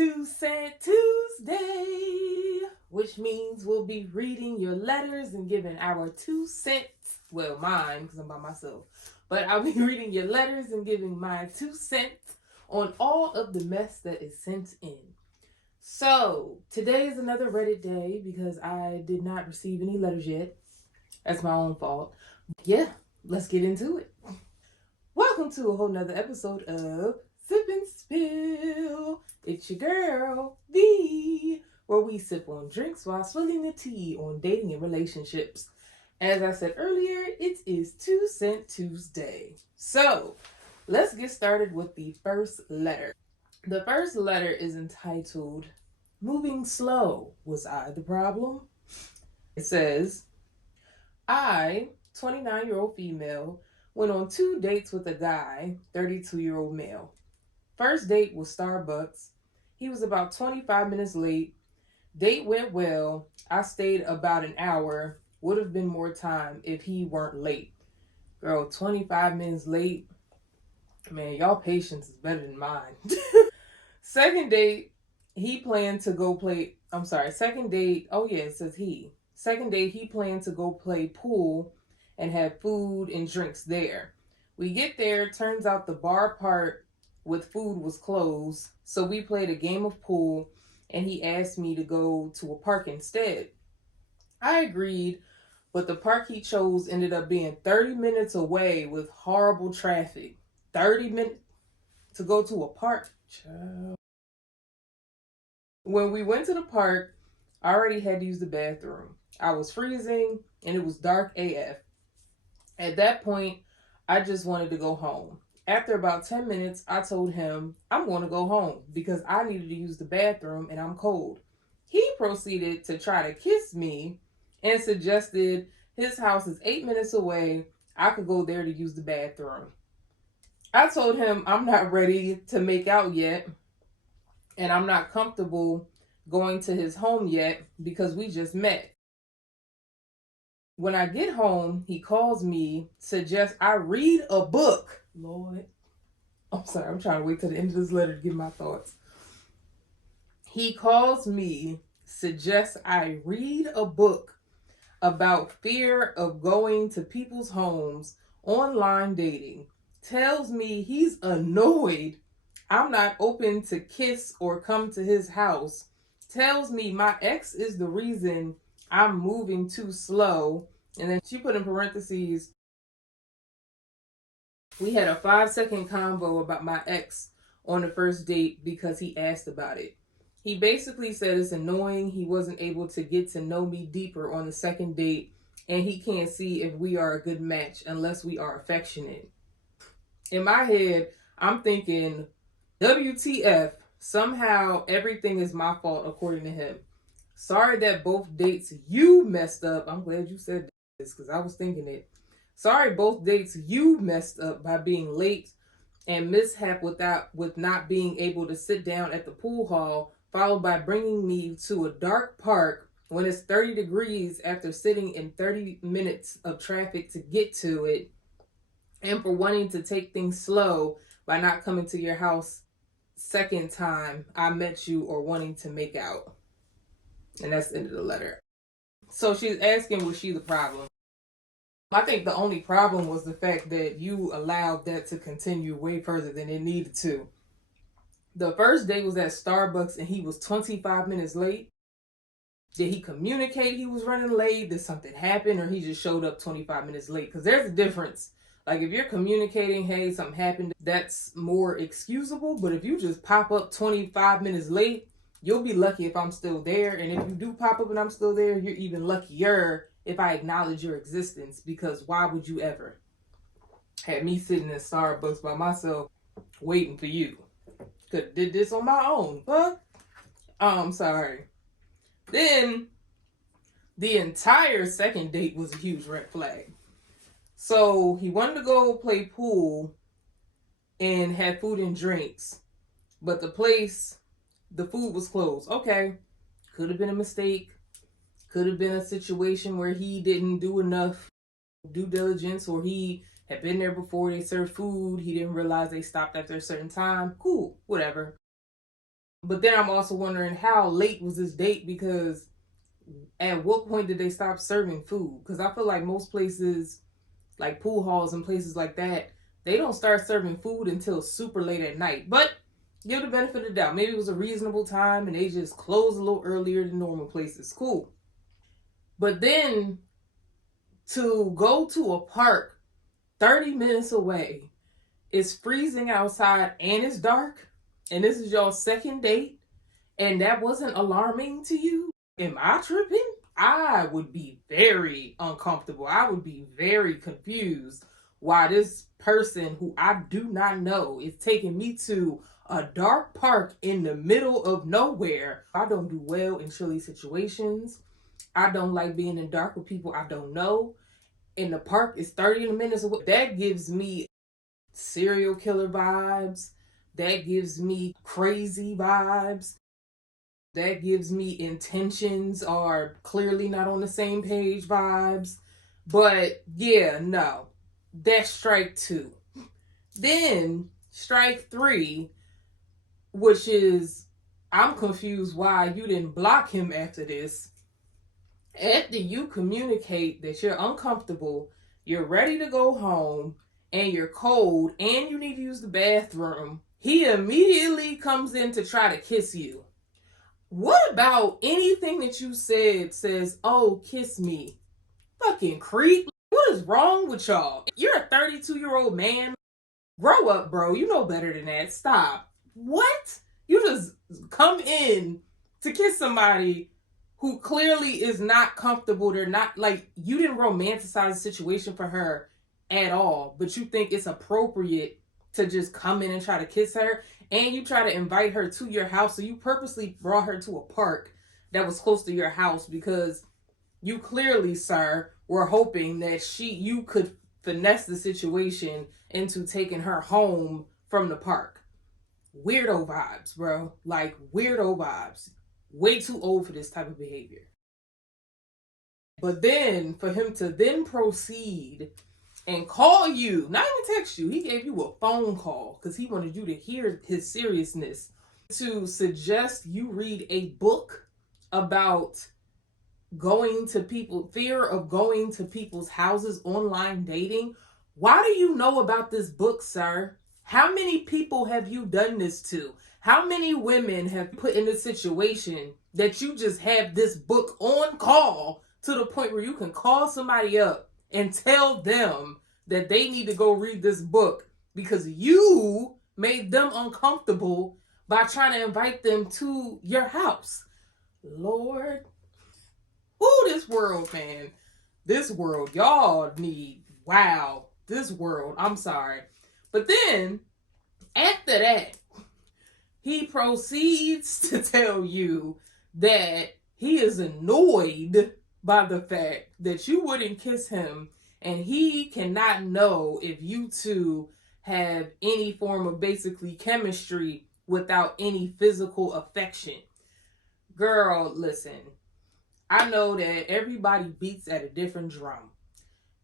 2-Cent Tuesday, which means we'll be reading your letters and giving our 2 cents. Well, mine, because I'm by myself. But I'll be reading your letters and giving my 2 cents on all of the mess that is sent in. So, today is another Reddit day because I did not receive any letters yet. That's my own fault. Yeah, let's get into it. Welcome to a whole nother episode of Sip and Spill. It's your girl, V, where we sip on drinks while spilling the tea on dating and relationships. As I said earlier, it is 2-Cent Tuesday. So, let's get started with the first letter. The first letter is entitled, Moving Slow, Was I the Problem? It says, I, 29-year-old female, went on 2 dates with a guy, 32-year-old male. First date was Starbucks. He was about 25 minutes late. Date went well. I stayed about an hour. Would have been more time if he weren't late. Girl, 25 minutes late. Man, y'all patience is better than mine. Second date, Second date, it says he. Second date, he planned to go play pool and have food and drinks there. We get there, turns out the bar part with food was closed, so we played a game of pool and he asked me to go to a park instead. I agreed, but the park he chose ended up being 30 minutes away with horrible traffic. 30 minutes to go to a park? Child. When we went to the park, I already had to use the bathroom. I was freezing and it was dark AF. At that point, I just wanted to go home. After about 10 minutes, I told him I'm going to go home because I needed to use the bathroom and I'm cold. He proceeded to try to kiss me and suggested his house is 8 minutes away. I could go there to use the bathroom. I told him I'm not ready to make out yet and I'm not comfortable going to his home yet because we just met. When I get home, he calls me, suggests I read a book. Lord, I'm sorry, I'm trying to wait till the end of this letter to give my thoughts. He calls me, suggests I read a book about fear of going to people's homes, online dating, tells me he's annoyed I'm not open to kiss or come to his house, tells me my ex is the reason I'm moving too slow. And then she put in parentheses, we had a 5-second convo about my ex on the first date because he asked about it. He basically said it's annoying he wasn't able to get to know me deeper on the second date and he can't see if we are a good match unless we are affectionate. In my head, I'm thinking, WTF, somehow everything is my fault according to him. Sorry that both dates you messed up. I'm glad you said this because I was thinking it. Sorry both dates you messed up by being late and mishap with not being able to sit down at the pool hall, followed by bringing me to a dark park when it's 30 degrees after sitting in 30 minutes of traffic to get to it, and for wanting to take things slow by not coming to your house second time I met you or wanting to make out. And that's the end of the letter. So she's asking, was she the problem? I think the only problem was the fact that you allowed that to continue way further than it needed to. The first day was at Starbucks and he was 25 minutes late. Did he communicate he was running late? Did something happen? Or he just showed up 25 minutes late? Because there's a difference. Like if you're communicating, hey, something happened, that's more excusable. But if you just pop up 25 minutes late, you'll be lucky if I'm still there. And if you do pop up and I'm still there, you're even luckier if I acknowledge your existence. Because why would you ever? Had me sitting in Starbucks by myself waiting for you. Could have did this on my own. But I'm sorry. Then the entire second date was a huge red flag. So he wanted to go play pool and have food and drinks. But the food was closed. Okay. Could have been a mistake. Could have been a situation where he didn't do enough due diligence, or he had been there before, they served food, he didn't realize they stopped after a certain time. Cool, whatever. But then I'm also wondering how late was this date, because at what point did they stop serving food? Because I feel like most places, like pool halls and places like that, they don't start serving food until super late at night. But give the benefit of the doubt. Maybe it was a reasonable time and they just closed a little earlier than normal places. Cool. But then to go to a park 30 minutes away, it's freezing outside and it's dark, and this is your second date, and that wasn't alarming to you? Am I tripping? I would be very uncomfortable. I would be very confused why this person who I do not know is taking me to a dark park in the middle of nowhere. I don't do well in chilly situations. I don't like being in dark with people I don't know. And the park is 30 minutes away. That gives me serial killer vibes. That gives me crazy vibes. That gives me intentions are clearly not on the same page vibes. But yeah, no. That's strike two. Then strike three, which is, I'm confused why you didn't block him after this. After you communicate that you're uncomfortable, you're ready to go home, and you're cold, and you need to use the bathroom, he immediately comes in to try to kiss you. What about anything that you said says, oh, kiss me? Fucking creep. What is wrong with y'all? You're a 32-year-old man. Grow up, bro. You know better than that. Stop. What? You just come in to kiss somebody who clearly is not comfortable. They're not, like, you didn't romanticize the situation for her at all, but you think it's appropriate to just come in and try to kiss her, and you try to invite her to your house. So you purposely brought her to a park that was close to your house because you clearly, sir, were hoping that you could finesse the situation into taking her home from the park. Weirdo vibes, bro. Like, weirdo vibes. Way too old for this type of behavior. But then for him to then proceed and call you, not even text you, he gave you a phone call because he wanted you to hear his seriousness, to suggest you read a book about going to people, fear of going to people's houses, online dating. Why do you know about this book, sir? How many people have you done this to? How many women have put in a situation that you just have this book on call to the point where you can call somebody up and tell them that they need to go read this book because you made them uncomfortable by trying to invite them to your house? Lord. Ooh, this world, man. This world, y'all need, wow. This world, I'm sorry. But then, after that, he proceeds to tell you that he is annoyed by the fact that you wouldn't kiss him, and he cannot know if you two have any form of basically chemistry without any physical affection. Girl, listen. I know that everybody beats at a different drum.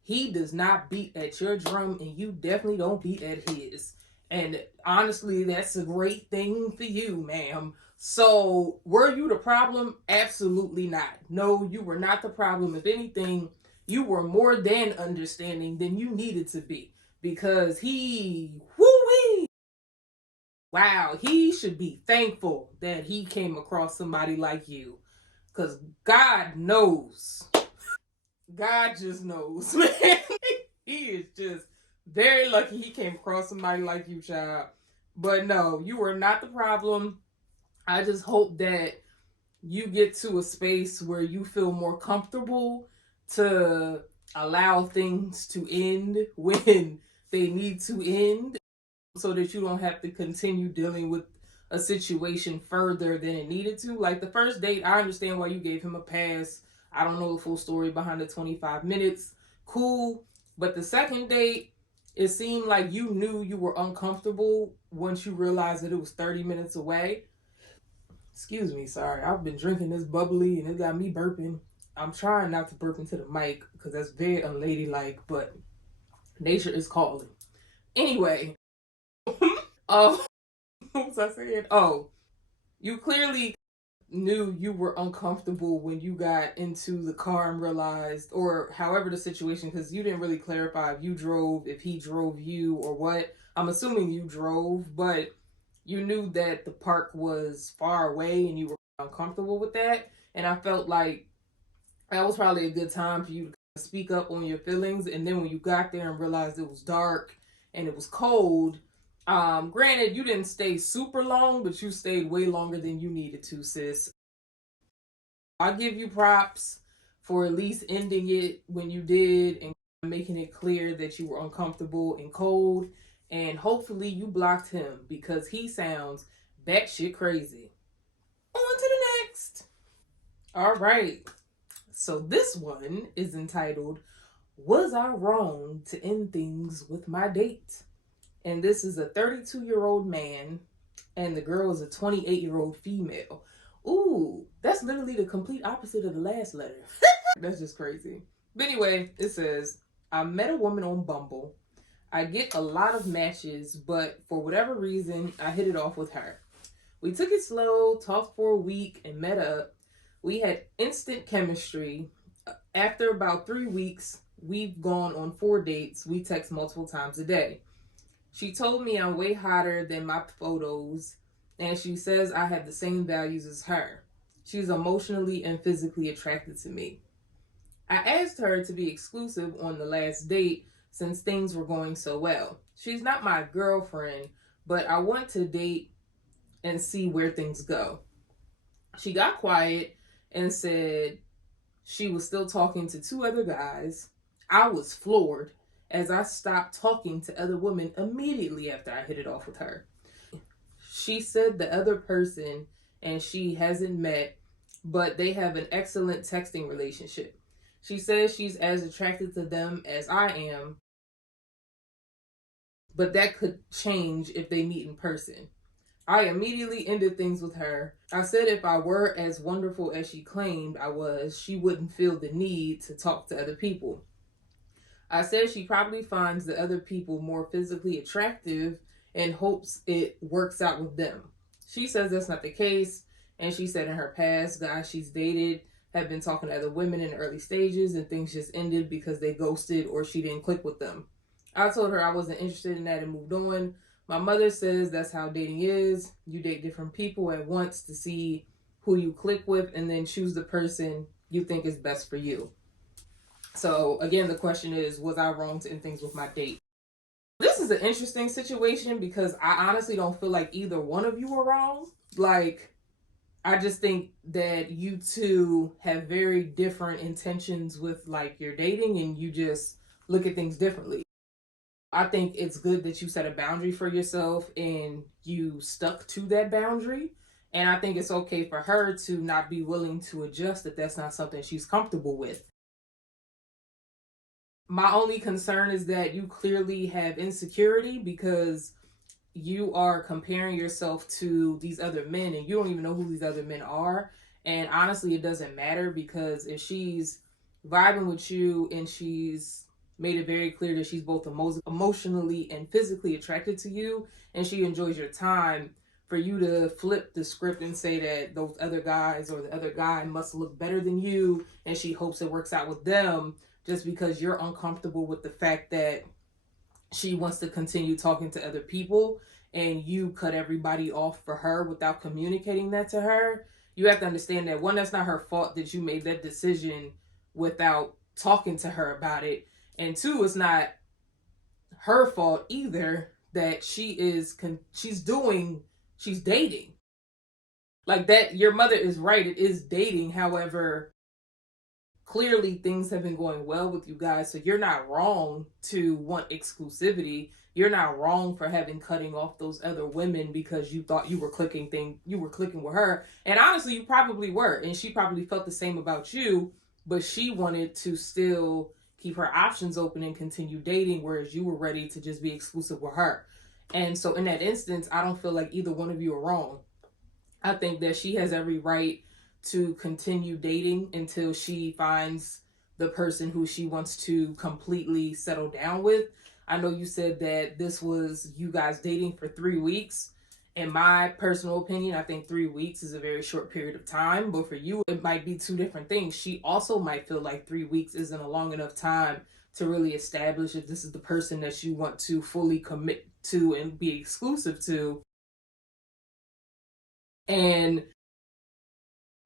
He does not beat at your drum, and you definitely don't beat at his. And honestly, that's a great thing for you, ma'am. So, were you the problem? Absolutely not. No, you were not the problem. If anything, you were more than understanding than you needed to be. Because whoo-wee, wow, he should be thankful that he came across somebody like you. Because God knows. God just knows, man. He is just very lucky he came across somebody like you, child. But no, you are not the problem. I just hope that you get to a space where you feel more comfortable to allow things to end when they need to end, so that you don't have to continue dealing with a situation further than it needed to. Like the first date, I understand why you gave him a pass. I don't know the full story behind the 25 minutes. Cool. But the second date, it seemed like you knew you were uncomfortable once you realized that it was 30 minutes away. Excuse me, sorry. I've been drinking this bubbly and it got me burping. I'm trying not to burp into the mic because that's very unladylike, but nature is calling. Anyway, oh, what was I saying? Oh, You clearly knew you were uncomfortable when you got into the car and realized, or however the situation, because you didn't really clarify if you drove, if he drove you, or what. I'm assuming you drove, but you knew that the park was far away and you were uncomfortable with that. And I felt like that was probably a good time for you to speak up on your feelings. And then when you got there and realized it was dark and it was cold, granted, you didn't stay super long, but you stayed way longer than you needed to, sis. I give you props for at least ending it when you did and making it clear that you were uncomfortable and cold. And hopefully you blocked him because he sounds batshit crazy. On to the next. All right. So this one is entitled, Was I Wrong to End Things with My Date? And this is a 32-year-old man, and the girl is a 28-year-old female. Ooh, that's literally the complete opposite of the last letter. That's just crazy. But anyway, it says, I met a woman on Bumble. I get a lot of matches, but for whatever reason, I hit it off with her. We took it slow, talked for a week, and met up. We had instant chemistry. After about 3 weeks, we've gone on 4 dates. We text multiple times a day. She told me I'm way hotter than my photos, and she says I have the same values as her. She's emotionally and physically attracted to me. I asked her to be exclusive on the last date since things were going so well. She's not my girlfriend, but I want to date and see where things go. She got quiet and said she was still talking to 2 other guys. I was floored as I stopped talking to other women immediately after I hit it off with her. She said the other person and she hasn't met, but they have an excellent texting relationship. She says she's as attracted to them as I am, but that could change if they meet in person. I immediately ended things with her. I said if I were as wonderful as she claimed I was, she wouldn't feel the need to talk to other people. I said she probably finds the other people more physically attractive and hopes it works out with them. She says that's not the case, and she said in her past, guys she's dated have been talking to other women in the early stages and things just ended because they ghosted or she didn't click with them. I told her I wasn't interested in that and moved on. My mother says that's how dating is. You date different people at once to see who you click with and then choose the person you think is best for you. So again, the question is, was I wrong to end things with my date? This is an interesting situation because I honestly don't feel like either one of you are wrong. Like, I just think that you two have very different intentions with like your dating and you just look at things differently. I think it's good that you set a boundary for yourself and you stuck to that boundary. And I think it's okay for her to not be willing to adjust if that's not something she's comfortable with. My only concern is that you clearly have insecurity because you are comparing yourself to these other men and you don't even know who these other men are. And honestly, it doesn't matter because if she's vibing with you and she's made it very clear that she's both emotionally and physically attracted to you and she enjoys your time, for you to flip the script and say that those other guys or the other guy must look better than you and she hopes it works out with them just because you're uncomfortable with the fact that she wants to continue talking to other people and you cut everybody off for her without communicating that to her. You have to understand that, one, that's not her fault that you made that decision without talking to her about it, and two, it's not her fault either that she's dating. Like, that, your mother is right, it is dating. However, clearly things have been going well with you guys, so you're not wrong to want exclusivity. You're not wrong for having cutting off those other women because you thought you were clicking with her. And honestly, you probably were, and she probably felt the same about you, but she wanted to still keep her options open and continue dating, whereas you were ready to just be exclusive with her. And so in that instance, I don't feel like either one of you are wrong. I think that she has every right to continue dating until she finds the person who she wants to completely settle down with. I know you said that this was you guys dating for 3 weeks, In my personal opinion, I think 3 weeks is a very short period of time, but for you, it might be two different things. She also might feel like 3 weeks isn't a long enough time to really establish if this is the person that you want to fully commit to and be exclusive to. And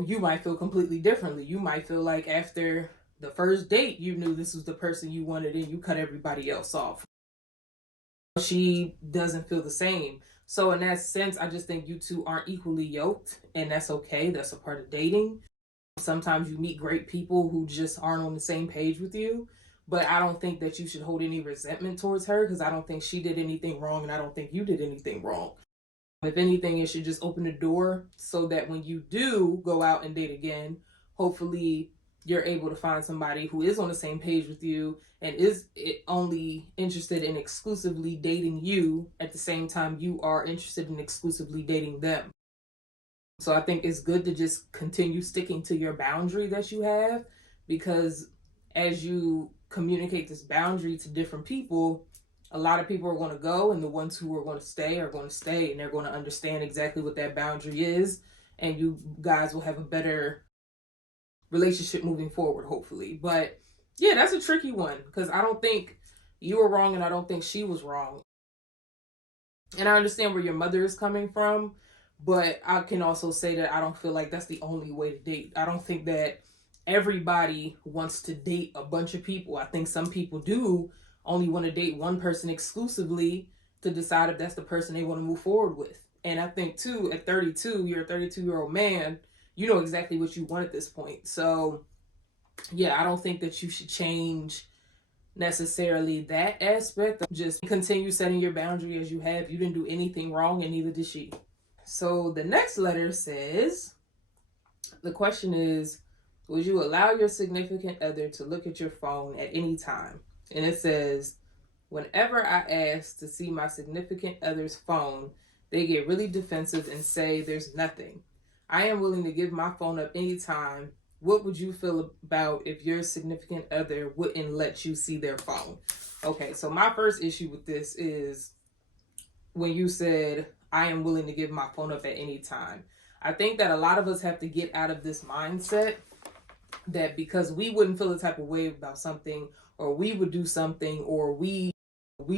you might feel completely differently. You might feel like after the first date, you knew this was the person you wanted and you cut everybody else off. She doesn't feel the same. So in that sense, I just think you two aren't equally yoked, and that's okay. That's a part of dating. Sometimes you meet great people who just aren't on the same page with you, but I don't think that you should hold any resentment towards her because I don't think she did anything wrong and I don't think you did anything wrong. If anything, it should just open the door so that when you do go out and date again, hopefully you're able to find somebody who is on the same page with you and is only interested in exclusively dating you at the same time you are interested in exclusively dating them. So I think it's good to just continue sticking to your boundary that you have, because as you communicate this boundary to different people, a lot of people are going to go, and the ones who are going to stay, and they're going to understand exactly what that boundary is, and you guys will have a better relationship moving forward, hopefully. But yeah, that's a tricky one because I don't think you were wrong and I don't think she was wrong. And I understand where your mother is coming from, but I can also say that I don't feel like that's the only way to date. I don't think that everybody wants to date a bunch of people. I think some people do only want to date one person exclusively to decide if that's the person they want to move forward with. And I think too, at 32, you're a 32-year-old man, you know exactly what you want at this point. So yeah, I don't think that you should change necessarily that aspect. Just continue setting your boundary as you have. You didn't do anything wrong and neither did she. So the next letter says, the question is, would you allow your significant other to look at your phone at any time? And it says, whenever I ask to see my significant other's phone, they get really defensive and say there's nothing. I am willing to give my phone up anytime. What would you feel about if your significant other wouldn't let you see their phone? Okay, so my first issue with this is when you said, I am willing to give my phone up at any time. I think that a lot of us have to get out of this mindset that because we wouldn't feel the type of way about something, or we would do something, or we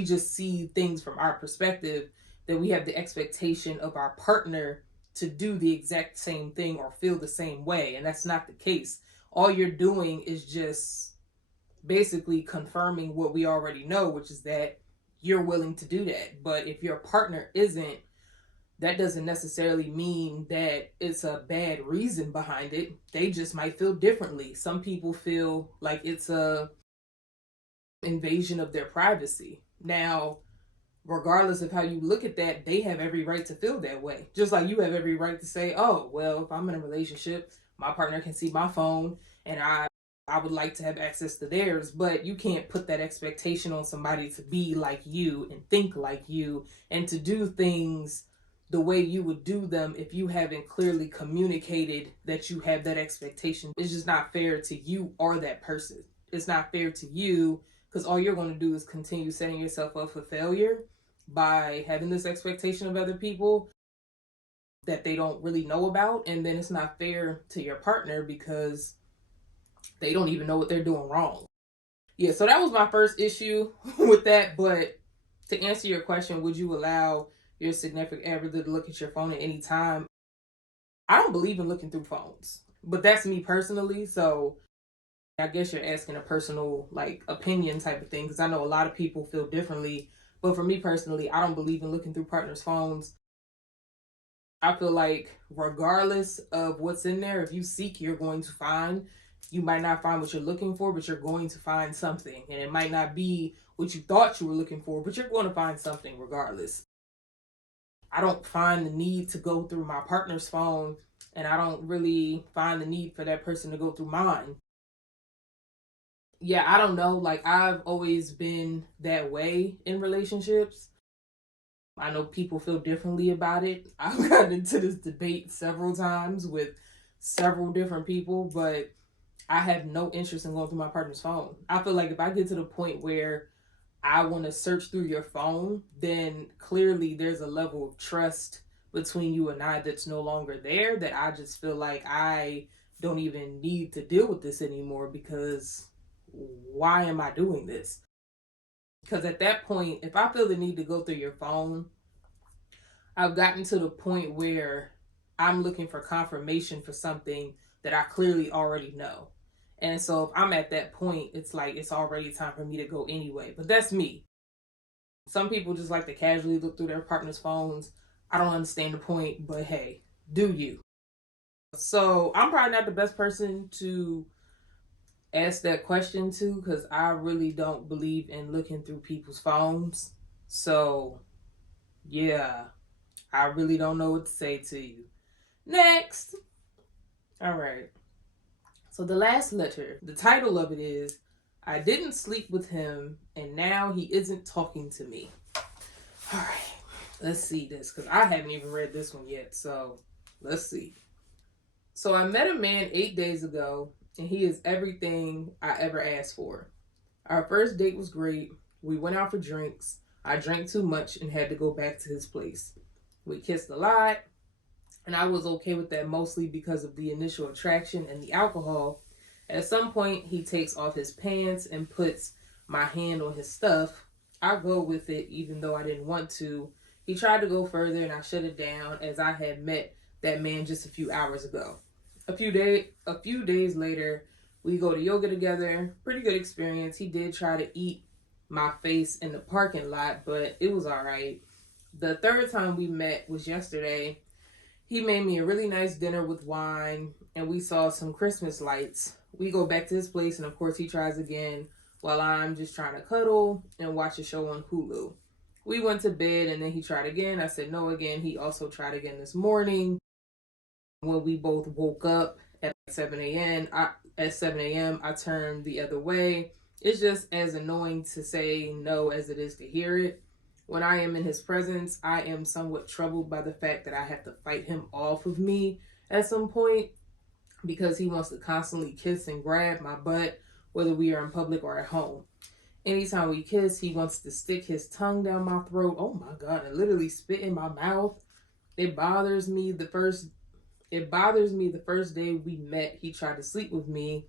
just see things from our perspective, that we have the expectation of our partner to do the exact same thing or feel the same way. And that's not the case. All you're doing is just basically confirming what we already know, which is that you're willing to do that. But if your partner isn't, that doesn't necessarily mean that it's a bad reason behind it. They just might feel differently. Some people feel like it's a invasion of their privacy. Now, regardless of how you look at that, they have every right to feel that way. Just like you have every right to say, oh, well, if I'm in a relationship, my partner can see my phone and I would like to have access to theirs. But you can't put that expectation on somebody to be like you and think like you and to do things the way you would do them if you haven't clearly communicated that you have that expectation. It's just not fair to you or that person. It's not fair to you because all you're going to do is continue setting yourself up for failure by having this expectation of other people that they don't really know about. And then it's not fair to your partner because they don't even know what they're doing wrong. Yeah, so that was my first issue with that. But to answer your question, would you allow your significant other to look at your phone at any time? I don't believe in looking through phones, but that's me personally. So I guess you're asking a personal like opinion type of thing, because I know a lot of people feel differently. But for me personally, I don't believe in looking through partners' phones. I feel like regardless of what's in there, if you seek, you're going to find. You might not find what you're looking for, but you're going to find something. And it might not be what you thought you were looking for, but you're going to find something regardless. I don't find the need to go through my partner's phone, and I don't really find the need for that person to go through mine. Yeah, I don't know. Like, I've always been that way in relationships. I know people feel differently about it. I've gotten into this debate several times with several different people, but I have no interest in going through my partner's phone. I feel like if I get to the point where I want to search through your phone, then clearly there's a level of trust between you and I that's no longer there, that I just feel like I don't even need to deal with this anymore, because why am I doing this? Because at that point, if I feel the need to go through your phone, I've gotten to the point where I'm looking for confirmation for something that I clearly already know. And so if I'm at that point, it's like it's already time for me to go anyway. But that's me. Some people just like to casually look through their partner's phones. I don't understand the point, but hey, do you? So I'm probably not the best person to ask that question to, because I really don't believe in looking through people's phones. So yeah, I really don't know what to say to you. Next. All right. So the last letter, the title of it is, I didn't sleep with him and now he isn't talking to me. All right. Let's see this, because I haven't even read this one yet. So let's see. So I met a man 8 days ago and he is everything I ever asked for. Our first date was great. We went out for drinks. I drank too much and had to go back to his place. We kissed a lot, and I was okay with that, mostly because of the initial attraction and the alcohol. At some point, he takes off his pants and puts my hand on his stuff. I go with it even though I didn't want to. He tried to go further and I shut it down, as I had met that man just a few hours ago. A few days later, we go to yoga together. Pretty good experience. He did try to eat my face in the parking lot, but it was all right. The third time we met was yesterday. He made me a really nice dinner with wine, and we saw some Christmas lights. We go back to his place, and of course he tries again while I'm just trying to cuddle and watch a show on Hulu. We went to bed, and then he tried again. I said no again. He also tried again this morning. When we both woke up at 7 a.m., I turned the other way. It's just as annoying to say no as it is to hear it. When I am in his presence, I am somewhat troubled by the fact that I have to fight him off of me at some point, because he wants to constantly kiss and grab my butt, whether we are in public or at home. Anytime we kiss, he wants to stick his tongue down my throat. Oh my God, and literally spit in my mouth. It bothers me the first day we met. He tried to sleep with me.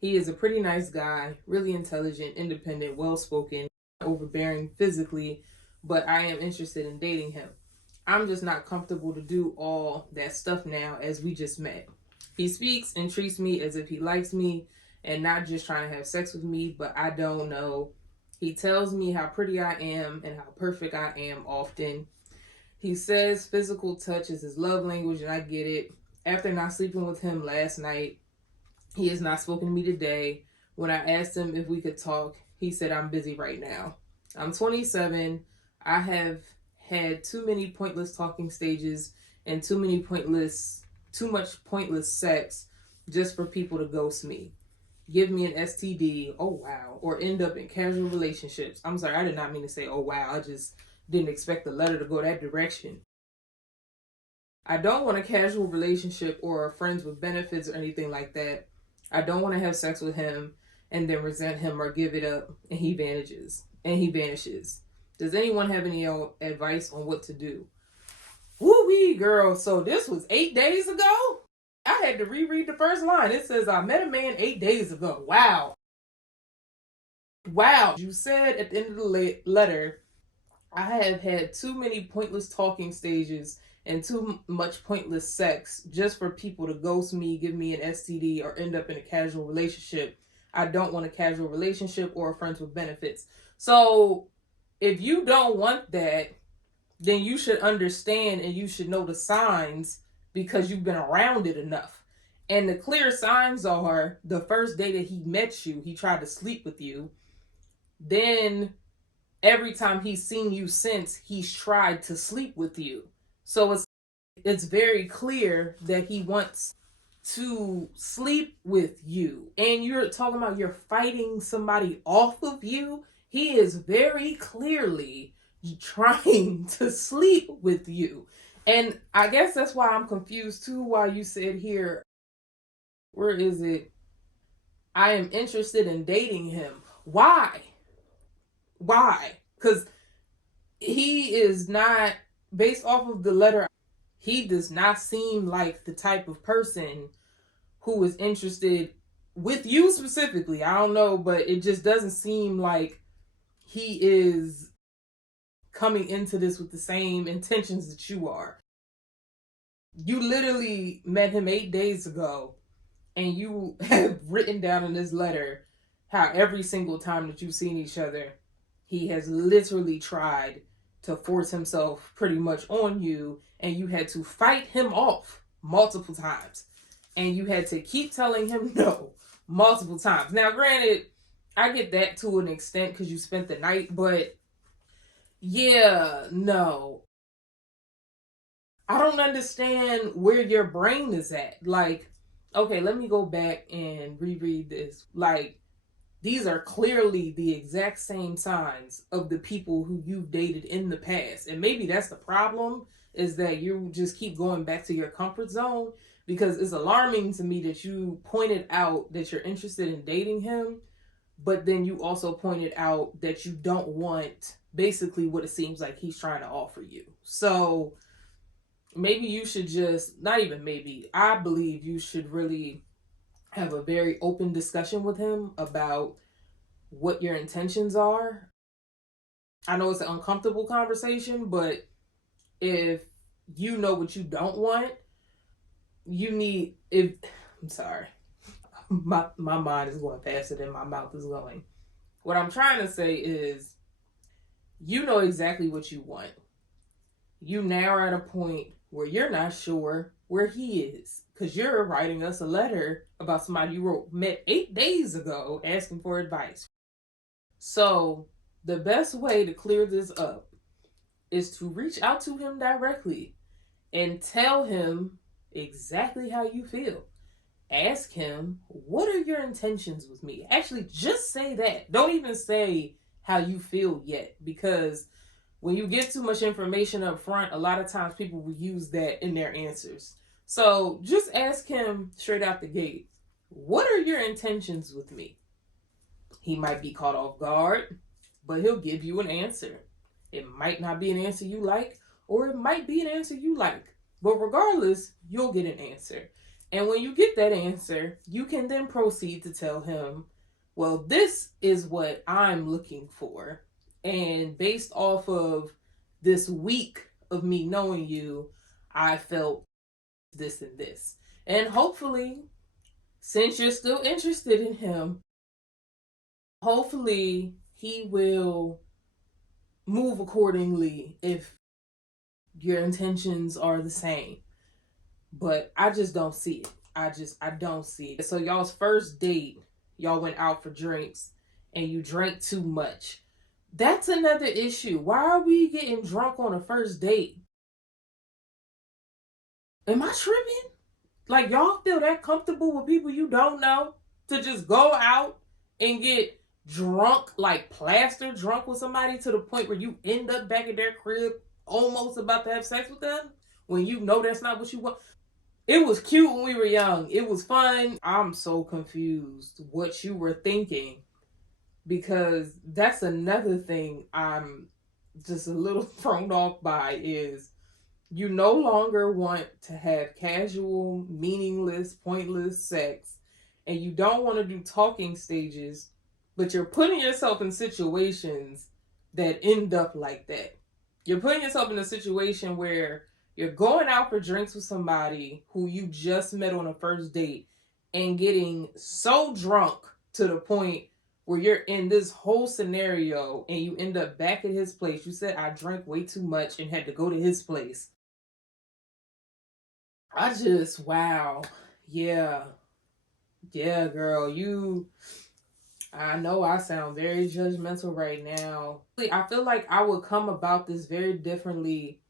He is a pretty nice guy, really intelligent, independent, well-spoken, overbearing physically, but I am interested in dating him. I'm just not comfortable to do all that stuff now, as we just met. He speaks and treats me as if he likes me and not just trying to have sex with me, but I don't know. He tells me how pretty I am and how perfect I am often. He says physical touch is his love language, and I get it. After not sleeping with him last night, he has not spoken to me today. When I asked him if we could talk, he said, I'm busy right now. I'm 27. I have had too many pointless talking stages and too much pointless sex just for people to ghost me, give me an STD, oh wow, or end up in casual relationships. I'm sorry, I did not mean to say oh wow. I just didn't expect the letter to go that direction. I don't want a casual relationship or friends with benefits or anything like that. I don't want to have sex with him and then resent him or give it up and he vanishes. Does anyone have any advice on what to do? Woo-wee, girl. So this was 8 days ago? I had to reread the first line. It says, I met a man 8 days ago. Wow. Wow. You said at the end of the letter, I have had too many pointless talking stages and too much pointless sex just for people to ghost me, give me an STD, or end up in a casual relationship. I don't want a casual relationship or friends with benefits. So if you don't want that, then you should understand and you should know the signs, because you've been around it enough. And the clear signs are, the first day that he met you, he tried to sleep with you. Then every time he's seen you since, he's tried to sleep with you. So it's very clear that he wants to sleep with you. And you're talking about you're fighting somebody off of you. He is very clearly trying to sleep with you. And I guess that's why I'm confused too, why you said here, where is it? I am interested in dating him. Why? Because he is not, based off of the letter, he does not seem like the type of person who is interested with you specifically. I don't know, but it just doesn't seem like he is coming into this with the same intentions that you are. You literally met him 8 days ago, and you have written down in this letter how every single time that you've seen each other, he has literally tried to force himself pretty much on you, and you had to fight him off multiple times. And you had to keep telling him no multiple times. Now, granted, I get that to an extent because you spent the night, but yeah, no. I don't understand where your brain is at. Like, okay, let me go back and reread this. Like, these are clearly the exact same signs of the people who you've dated in the past. And maybe that's the problem, is that you just keep going back to your comfort zone, because it's alarming to me that you pointed out that you're interested in dating him, but then you also pointed out that you don't want basically what it seems like he's trying to offer you. So maybe you should just, not even maybe, I believe you should really have a very open discussion with him about what your intentions are. I know it's an uncomfortable conversation, but if you know what you don't want, you need, if, I'm sorry, my mind is going faster than my mouth is going. What I'm trying to say is, you know exactly what you want. You now are at a point where you're not sure where he is, because you're writing us a letter about somebody you met 8 days ago asking for advice. So the best way to clear this up is to reach out to him directly and tell him exactly how you feel. Ask him, what are your intentions with me? Actually, just say that. Don't even say how you feel yet, because when you give too much information up front, a lot of times people will use that in their answers. So just ask him straight out the gate, what are your intentions with me? He might be caught off guard, but he'll give you an answer. It might not be an answer you like, or it might be an answer you like. But regardless, you'll get an answer. And when you get that answer, you can then proceed to tell him, well, this is what I'm looking for. And based off of this week of me knowing you, I felt this and this. And hopefully, since you're still interested in him, hopefully he will move accordingly if your intentions are the same. But I just don't see it. I don't see it. So y'all's first date, y'all went out for drinks and you drank too much. That's another issue. Why are we getting drunk on a first date? Am I tripping? Like, y'all feel that comfortable with people you don't know to just go out and get drunk, like plaster drunk with somebody, to the point where you end up back at their crib almost about to have sex with them when you know that's not what you want? It was cute when we were young. It was fun. I'm so confused what you were thinking, because that's another thing I'm just a little thrown off by, is you no longer want to have casual, meaningless, pointless sex, and you don't want to do talking stages, but you're putting yourself in situations that end up like that. You're putting yourself in a situation where you're going out for drinks with somebody who you just met on a first date and getting so drunk to the point where you're in this whole scenario and you end up back at his place. You said, I drank way too much and had to go to his place. I just, wow. Yeah. Yeah, girl, I know I sound very judgmental right now. I feel like I would come about this very differently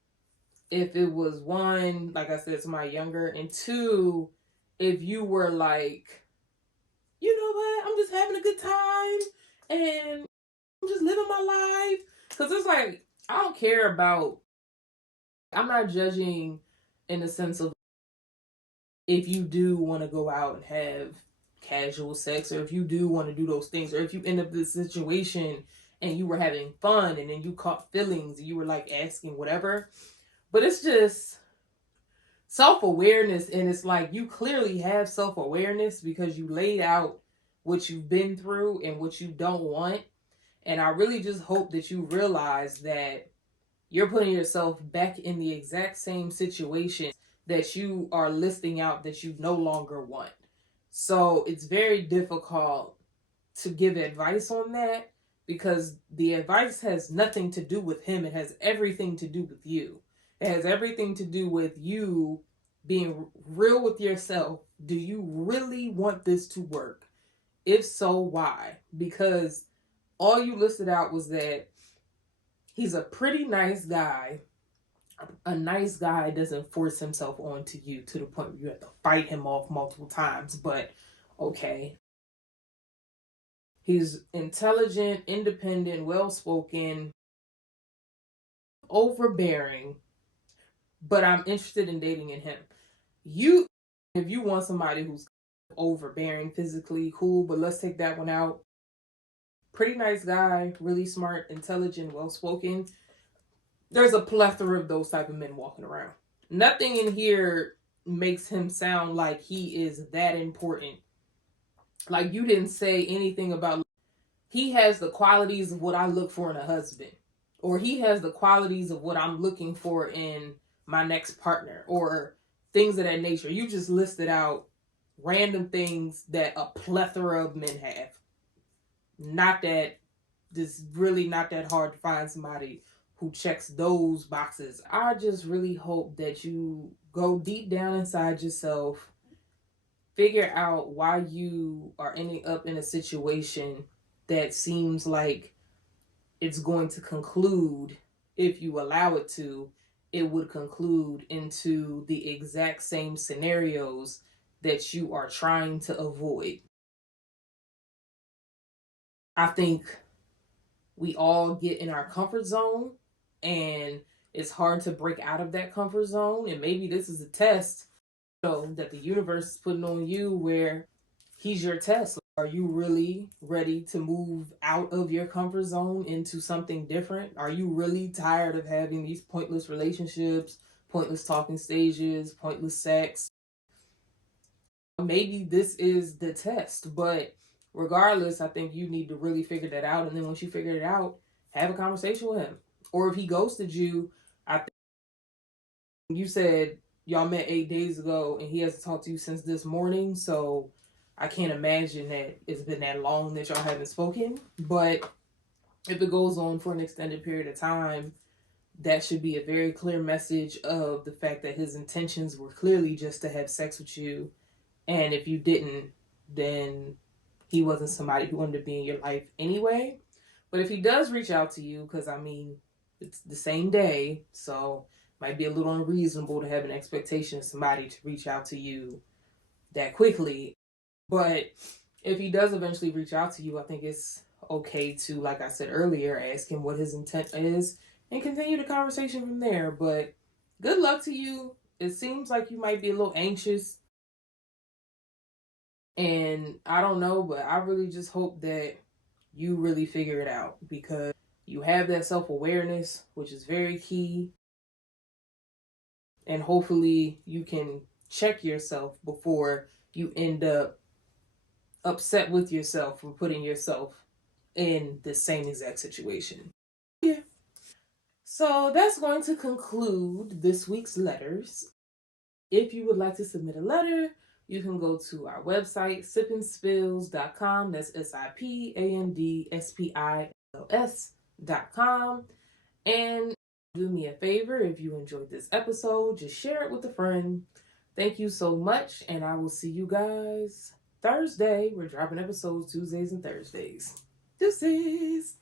if it was, one, like I said, somebody younger, and two, if you were like, you know what, I'm just having a good time and I'm just living my life. Because it's like, I don't care about, I'm not judging in the sense of if you do want to go out and have casual sex, or if you do want to do those things, or if you end up in this situation and you were having fun and then you caught feelings and you were like asking whatever. But it's just, self-awareness, and it's like you clearly have self-awareness because you laid out what you've been through and what you don't want. And I really just hope that you realize that you're putting yourself back in the exact same situation that you are listing out that you no longer want. So it's very difficult to give advice on that because the advice has nothing to do with him. It has everything to do with you. It has everything to do with you being real with yourself. Do you really want this to work? If so, why? Because all you listed out was that he's a pretty nice guy. A nice guy doesn't force himself onto you to the point where you have to fight him off multiple times, but okay. He's intelligent, independent, well spoken, overbearing, but I'm interested in dating in him. If you want somebody who's overbearing physically, cool, but let's take that one out. Pretty nice guy, really smart, intelligent, well spoken. There's a plethora of those type of men walking around. Nothing in here makes him sound like he is that important. Like you didn't say anything about he has the qualities of what I look for in a husband, or he has the qualities of what I'm looking for in my next partner, or things of that nature. You just listed out random things that a plethora of men have. Not that it's really not that hard to find somebody who checks those boxes. I just really hope that you go deep down inside yourself, figure out why you are ending up in a situation that seems like it's going to conclude, if you allow it to, it would conclude into the exact same scenarios that you are trying to avoid. I think we all get in our comfort zone and it's hard to break out of that comfort zone. And maybe this is a test that the universe is putting on you where he's your test. Are you really ready to move out of your comfort zone into something different? Are you really tired of having these pointless relationships, pointless talking stages, pointless sex? Maybe this is the test, but regardless, I think you need to really figure that out. And then once you figure it out, have a conversation with him. Or if he ghosted you, I think you said y'all met 8 days ago and he hasn't talked to you since this morning. So I can't imagine that it's been that long that y'all haven't spoken. But if it goes on for an extended period of time, that should be a very clear message of the fact that his intentions were clearly just to have sex with you. And if you didn't, then he wasn't somebody who wanted to be in your life anyway. But if he does reach out to you, because I mean, it's the same day, so it might be a little unreasonable to have an expectation of somebody to reach out to you that quickly. But if he does eventually reach out to you, I think it's okay to, like I said earlier, ask him what his intent is and continue the conversation from there. But good luck to you. It seems like you might be a little anxious. And I don't know, but I really just hope that you really figure it out because you have that self-awareness, which is very key. And hopefully you can check yourself before you end up upset with yourself for putting yourself in the same exact situation. Yeah. So that's going to conclude this week's letters. If you would like to submit a letter, you can go to our website, sipandspills.com. That's sipandspills.com. And do me a favor, if you enjoyed this episode, just share it with a friend. Thank you so much, and I will see you guys Thursday. We're dropping episodes Tuesdays and Thursdays. Deuces!